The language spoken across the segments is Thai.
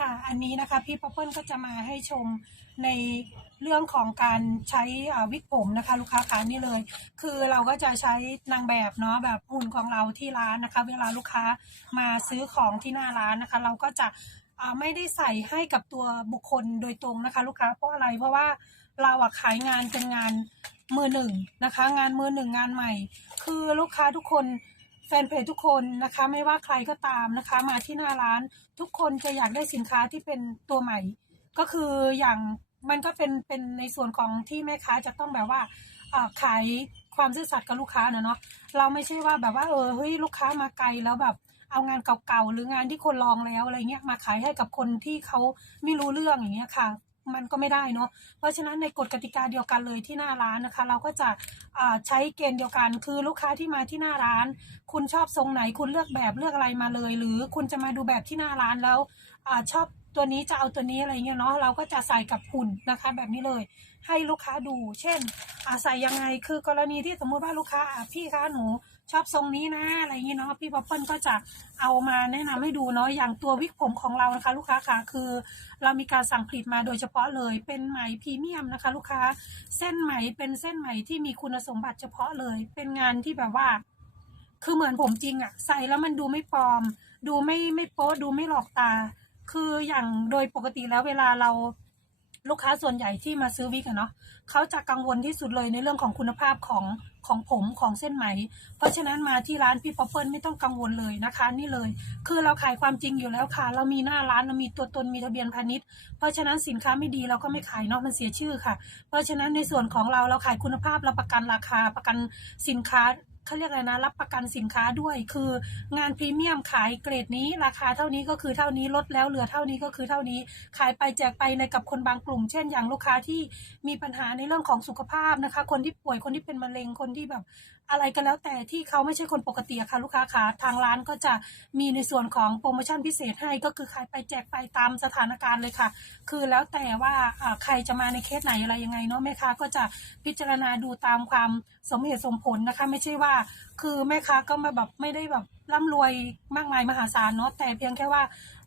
ค่ะ อันนี้นะคะพี่ป๊อปเปิลก็จะมาให้ชมในเรื่องของการใช้วิกผมนะคะ ลูกค้าคะนี่เลย คือเราก็จะใช้นางแบบเนาะแบบหุ่นของเราที่ร้านนะคะ เวลาลูกค้ามาซื้อของที่หน้าร้านนะคะ เราก็จะไม่ได้ใส่ให้กับตัวบุคคลโดยตรงนะคะ ลูกค้าเพราะอะไรเพราะว่าเราอะขายงานเป็นงานมือหนึ่งนะคะ งานมือหนึ่งงานใหม่ คือลูกค้าทุกคน แฟนเพจทุกคนนะคะไม่ว่าใครก็ตามนะคะ มาที่หน้าร้านทุกคนจะอยากได้สินค้าที่เป็นตัวใหม่ ก็คืออย่างมันก็เป็นเป็นในส่วนของที่แม่ค้าจะต้องแบบว่าขายความซื่อสัตย์กับลูกค้านะเนาะเราไม่ใช่ว่าแบบว่าเออเฮ้ยลูกค้ามาไกลแล้วแบบเอางานเก่าๆหรืองานที่คนลองแล้วอะไรเงี้ยมาขายให้กับคนที่เขาไม่รู้เรื่องอย่างเงี้ยค่ะ มันก็ไม่ได้เนาะ เพราะฉะนั้นในกฎกติกาเดียวกันเลยที่หน้าร้านนะคะ เราก็จะใช้เกณฑ์เดียวกัน คือลูกค้าที่มาที่หน้าร้าน คุณชอบทรงไหนคุณเลือกแบบเลือกอะไรมาเลย หรือคุณจะมาดูแบบที่หน้าร้านแล้วอชอบตัวนี้จะเอาตัวนี้อะไรเงี้ยเนาะเราก็จะใส่กับหุ่นนะคะ แบบนี้เลยให้ลูกค้าดู เช่นใส่ยังไงคือกรณีที่สมมุติว่าลูกค้าพี่คะหนู ชอบทรงนี้นะอะไรเงี้ยเนาะพี่ป๊อปเปิลก็จะเอามาแนะนำให้ดูเนาะอย่างตัววิกผมของเรานะคะ ลูกค้าค่ะคือ เรามีการสั่งผลิตมาโดยเฉพาะเลย เป็นไหมพรีเมียมนะคะ ลูกค้าเส้นไหมเป็นเส้นไหมที่มีคุณสมบัติเฉพาะเลย เป็นงานที่แบบว่า คือเหมือนผมจริงอะใส่แล้วมันดูไม่ปลอม ดูไม่ไม่โป๊ดูไม่หลอกตา คืออย่างโดยปกติแล้วเวลาเรา ลูกค้าส่วนใหญ่ที่มาซื้อวิกอะเนาะเขาจะกังวลที่สุดเลยในเรื่องของคุณภาพของของผมของเส้นไหม เพราะฉะนั้นมาที่ร้านพี่ป๊อปเปิลไม่ต้องกังวลเลยนะคะ นี่เลย คือเราขายความจริงอยู่แล้วค่ะ เรามีหน้าร้านเรามีตัวตนมีทะเบียนพาณิชย์ เพราะฉะนั้นสินค้าไม่ดีเราก็ไม่ขายเนาะมันเสียชื่อค่ะ เพราะฉะนั้นในส่วนของเราเราขายคุณภาพเราประกันราคาประกันสินค้า เขาเรียกอะไรนะ รับประกันสินค้าด้วย คืองานพรีเมียมขายเกรดนี้ ราคาเท่านี้ก็คือเท่านี้ลดแล้วเหลือเท่านี้ก็คือเท่านี้ ขายไปแจกไปในกับคนบางกลุ่ม เช่นอย่างลูกค้าที่มีปัญหาในเรื่องของสุขภาพนะคะ คนที่ป่วยคนที่เป็นมะเร็งคนที่แบบ อะไรก็แล้วแต่ที่เขาไม่ใช่คนปกติอะค่ะลูกค้าคะทางร้านก็จะมีในส่วนของโปรโมชั่นพิเศษให้ก็คือขายไปแจกไปตามสถานการณ์เลยค่ะ คือแล้วแต่ว่าใครจะมาในเคสไหนอะไรยังไงเนาะแม่ค้าก็จะพิจารณาดูตามความสมเหตุสมผลนะคะ ไม่ใช่ว่า คือแม่ค้าก็มาแบบไม่ได้แบบร่ำรวยมากมายมหาศาลเนาะแต่เพียงแค่ว่า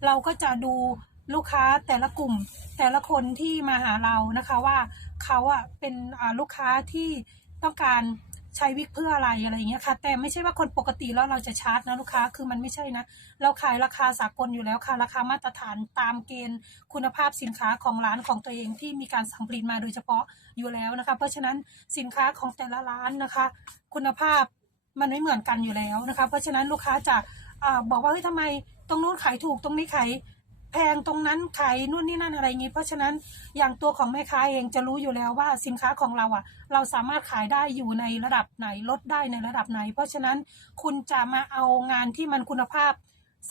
เราก็จะดูลูกค้าแต่ละกลุ่มแต่ละคนที่มาหาเรานะคะว่าเขาอะเป็นลูกค้าที่ต้องการ ใช้วิกเพื่ออะไรอะไรอย่างเงี้ยค่ะ แต่ไม่ใช่ว่าคนปกติแล้วเราจะชาร์จนะลูกค้าคือมันไม่ใช่นะ เราขายราคาสากลอยู่แล้วค่ะ ราคามาตรฐานตามเกณฑ์ คุณภาพสินค้าของร้านของตัวเองที่มีการสั่งผลิตมาโดยเฉพาะอยู่แล้วนะคะ เพราะฉะนั้นสินค้าของแต่ละร้านนะคะ คุณภาพมันไม่เหมือนกันอยู่แล้วนะคะ เพราะฉะนั้นลูกค้าจะอาบอกว่าเฮ้ยทำไมตรงนู้นขายถูกตรงนี้ขาย แพงตรงนั้นขายนู่นนี่นั่นอะไรอย่างงี้ เพราะฉะนั้นอย่างตัวของแม่ค้าเองจะรู้อยู่แล้วว่าสินค้าของเราอะ เราสามารถขายได้อยู่ในระดับไหนลดได้ในระดับไหน เพราะฉะนั้นคุณจะมาเอางานที่มันคุณภาพ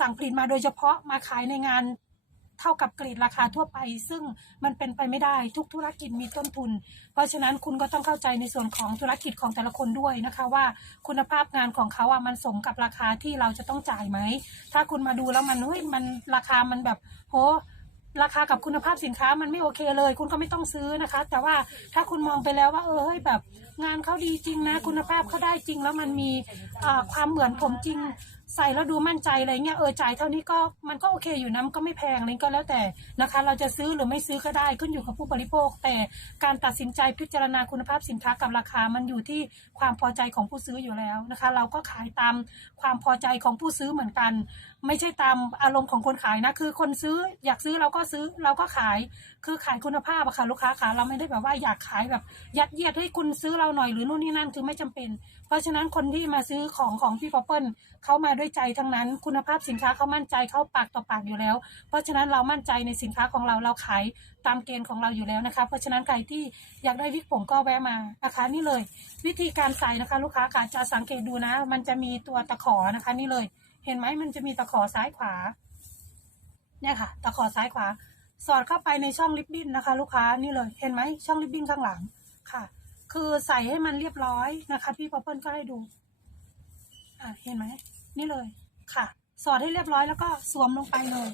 สั่งผลิตมาโดยเฉพาะมาขายในงาน เท่ากับกรีดราคาทั่วไป ซึ่งมันเป็นไปไม่ได้ทุกธุรกิจมีต้นทุน เพราะฉะนั้นคุณก็ต้องเข้าใจในส่วนของธุรกิจของแต่ละคนด้วยนะคะว่าคุณภาพงานของเขาอะมันสมกับราคาที่เราจะต้องจ่ายไหม ถ้าคุณมาดูแล้วมันเฮ้ยมันราคามันแบบโหราคากับคุณภาพสินค้ามันไม่โอเคเลย คุณก็ไม่ต้องซื้อนะคะ แต่ว่าถ้าคุณมองไปแล้วว่าเออเฮ้ยแบบงานเขาดีจริงนะ คุณภาพเขาได้จริง แล้วมันมีอ่าความเหมือนผมจริง ใส่แล้วดูมั่นใจอะไรเงี้ยเออจ่ายเท่านี้ก็มันก็โอเคอยู่นะมันก็ไม่แพงเลยก็แล้วแต่นะคะ เราจะซื้อหรือไม่ซื้อก็ได้ขึ้นอยู่กับผู้บริโภค แต่การตัดสินใจพิจารณาคุณภาพสินค้ากับราคามันอยู่ที่ความพอใจของผู้ซื้ออยู่แล้วนะคะ เราก็ขายตามความพอใจของผู้ซื้อเหมือนกัน ไม่ใช่ตามอารมณ์ของคนขายนะคือคนซื้ออยากซื้อเราก็ซื้อเราก็ขาย คือขายคุณภาพอะค่ะลูกค้าค่ะเราไม่ได้แบบว่าอยากขายแบบยัดเยียดให้คุณซื้อเราหน่อยหรือนู่นนี่นั่นคือไม่จำเป็น เพราะฉะนั้นคนที่มาซื้อของของพี่ป๊อปเปิลเขามาด้วยใจทั้งนั้น คุณภาพสินค้าเขามั่นใจเขาปากต่อปากอยู่แล้ว เพราะฉะนั้นเรามั่นใจในสินค้าของเราเราขายตามเกณฑ์ของเราอยู่แล้วนะคะ เพราะฉะนั้นใครที่อยากได้วิกผมก็แวะมานะคะนี่เลย วิธีการใส่นะคะ ลูกค้าค่ะจะสังเกตดูนะ มันจะมีตัวตะขอนะคะ นี่เลย เห็นไหมมันจะมีตะขอซ้ายขวาเนี่ยค่ะ ตะขอซ้ายขวา สอดเข้าไปในช่องลิปบิ้นนะคะ ลูกค้านี่เลย เห็นไหมช่องลิปบิ้นข้างหลังค่ะ คือใส่ให้มันเรียบร้อยนะคะ พี่ป๊อปเปิลก็ให้ดู อะเห็นไหมนี่เลยค่ะ สอดให้เรียบร้อยแล้วก็สวมลงไปเลย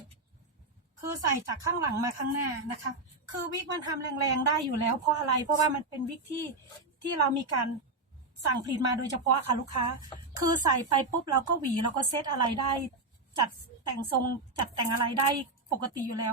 คือใส่จากข้างหลังมาข้างหน้านะคะ คือวิกมันทำแรงๆได้อยู่แล้วเพราะอะไร เพราะว่ามันเป็นวิกที่ที่เรามีการสั่งผลิตมาโดยเฉพาะค่ะลูกค้า คือใส่ไปปุ๊บเราก็หวีเราก็เซตอะไรได้ จัดแต่งทรงจัดแต่งอะไรได้ปกติอยู่แล้ว